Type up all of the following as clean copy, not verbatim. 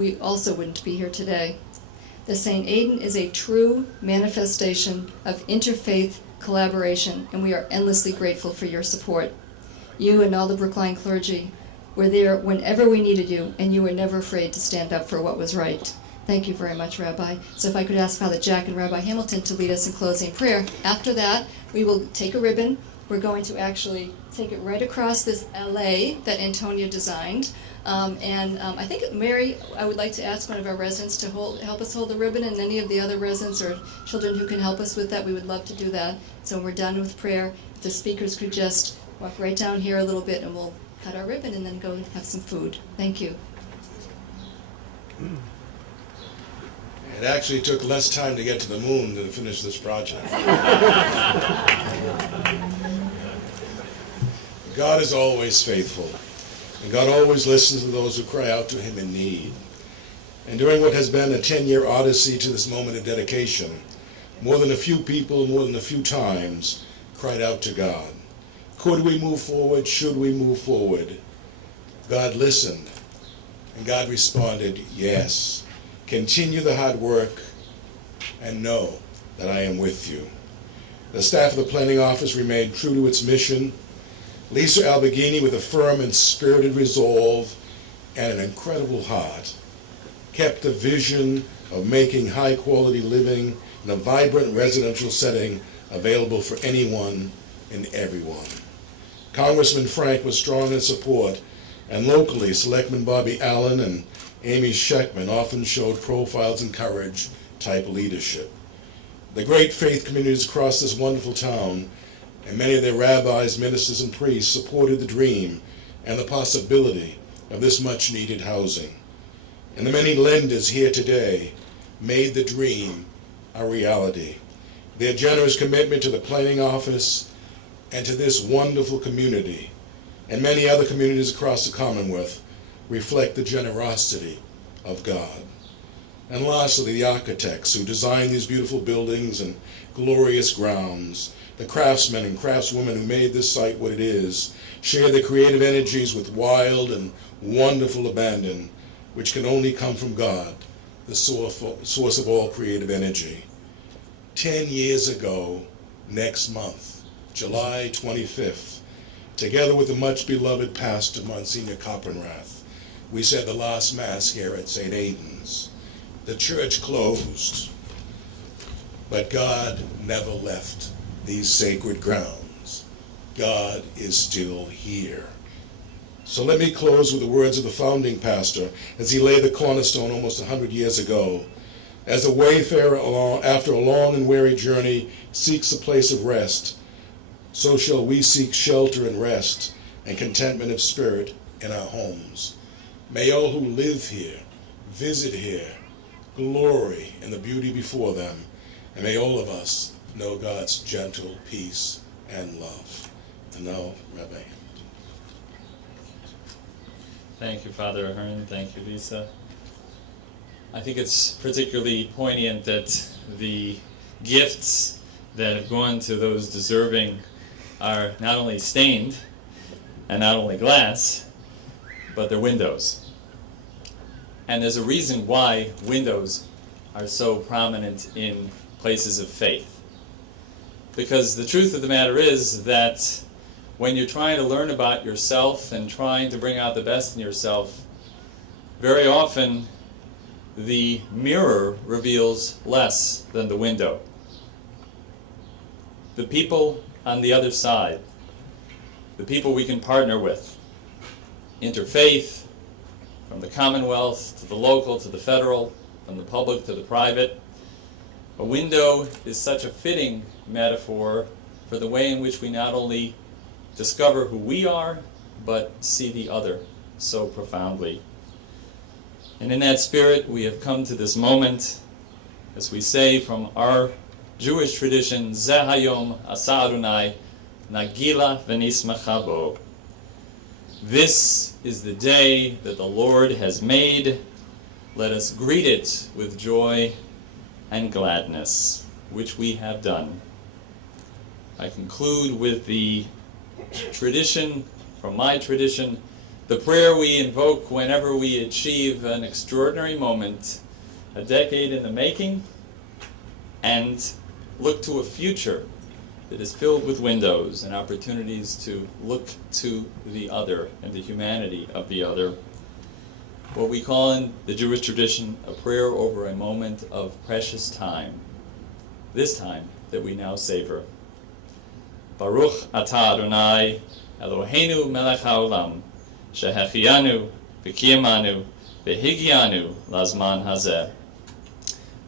we also wouldn't be here today. The St. Aidan is a true manifestation of interfaith collaboration, and we are endlessly grateful for your support. You and all the Brookline clergy were there whenever we needed you, and you were never afraid to stand up for what was right. Thank you very much, Rabbi. So if I could ask Father Jack and Rabbi Hamilton to lead us in closing prayer. After that, we will take a ribbon. We're going to actually take it right across this LA that Antonia designed. I think, Mary, I would like to ask one of our residents to help us hold the ribbon, and any of the other residents or children who can help us with that, we would love to do that. So when we're done with prayer, if the speakers could just walk right down here a little bit, and we'll cut our ribbon and then go have some food. Thank you. It actually took less time to get to the moon than to finish this project. God is always faithful, and God always listens to those who cry out to him in need. And during what has been a 10-year odyssey to this moment of dedication, more than a few people, more than a few times, cried out to God. Could we move forward? Should we move forward? God listened, and God responded, yes. Continue the hard work, and know that I am with you. The staff of the planning office remained true to its mission. Lisa Alberghini, with a firm and spirited resolve and an incredible heart, kept the vision of making high-quality living in a vibrant residential setting available for anyone and everyone. Congressman Frank was strong in support, and locally, Selectman Bobby Allen and Amy Scheckman often showed profiles and courage type leadership. The great faith communities across this wonderful town and many of their rabbis, ministers, and priests supported the dream and the possibility of this much-needed housing. And the many lenders here today made the dream a reality. Their generous commitment to the planning office and to this wonderful community and many other communities across the Commonwealth reflect the generosity of God. And lastly, the architects who designed these beautiful buildings and glorious grounds, the craftsmen and craftswomen who made this site what it is, share their creative energies with wild and wonderful abandon, which can only come from God, the source of all creative energy. 10 years ago, next month, July 25th, together with the much-beloved pastor, Monsignor Coppenrath, we said the last Mass here at St. Aidan's. The church closed, but God never left these sacred grounds. God is still here. So let me close with the words of the founding pastor as he laid the cornerstone almost 100 years ago. As a wayfarer after a long and weary journey seeks a place of rest, so shall we seek shelter and rest and contentment of spirit in our homes. May all who live here, visit here, glory in the beauty before them, and may all of us know God's gentle peace and love. And now, Rabbi Hamilton. Thank you, Father Ahern. Thank you, Lisa. I think it's particularly poignant that the gifts that have gone to those deserving are not only stained and not only glass, but they're windows. And there's a reason why windows are so prominent in places of faith. Because the truth of the matter is that when you're trying to learn about yourself and trying to bring out the best in yourself, very often the mirror reveals less than the window. The people on the other side, the people we can partner with, interfaith, from the Commonwealth to the local to the federal, from the public to the private. A window is such a fitting metaphor for the way in which we not only discover who we are, but see the other so profoundly. And in that spirit, we have come to this moment, as we say from our Jewish tradition, Zeh hayom asa Adonai nagila v'nismecha bo. This is the day that the Lord has made. Let us greet it with joy and gladness, which we have done. I conclude with the tradition, from my tradition, the prayer we invoke whenever we achieve an extraordinary moment, a decade in the making, and look to a future that is filled with windows and opportunities to look to the other and the humanity of the other. What we call in the Jewish tradition a prayer over a moment of precious time, this time that we now savor. Baruch atah Adonai Eloheinu melech haolam shehechiyanu v'kiyamanu v'higianu lazman hazeh.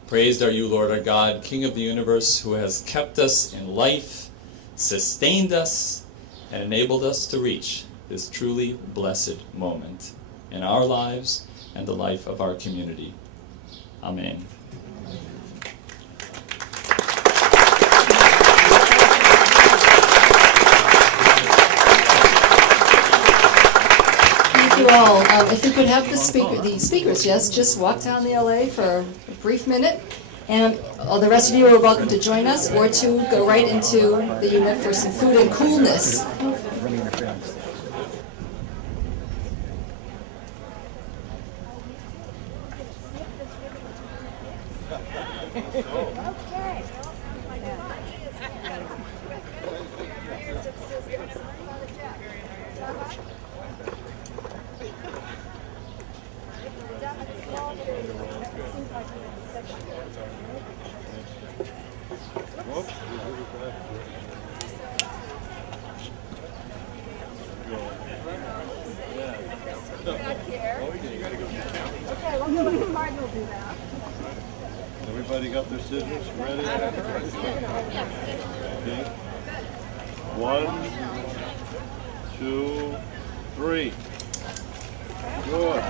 Praised are you, Lord our God, King of the universe, who has kept us in life, sustained us, and enabled us to reach this truly blessed moment in our lives and the life of our community. Amen. Thank you all. If we could have the speakers, yes, just walk down the LA for a brief minute. And the rest of you are welcome to join us or to go right into the unit for some food and coolness. Everybody got their scissors ready? Okay. 1, 2, 3. Good.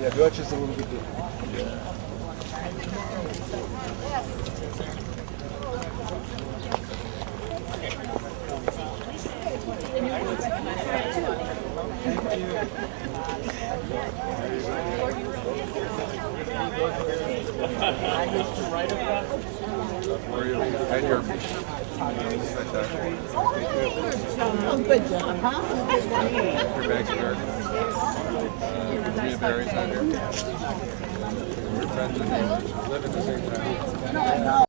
Yeah, go just a little bit deeper. And your Good job, huh? your bags are berries on here. We're friends and live at the same time.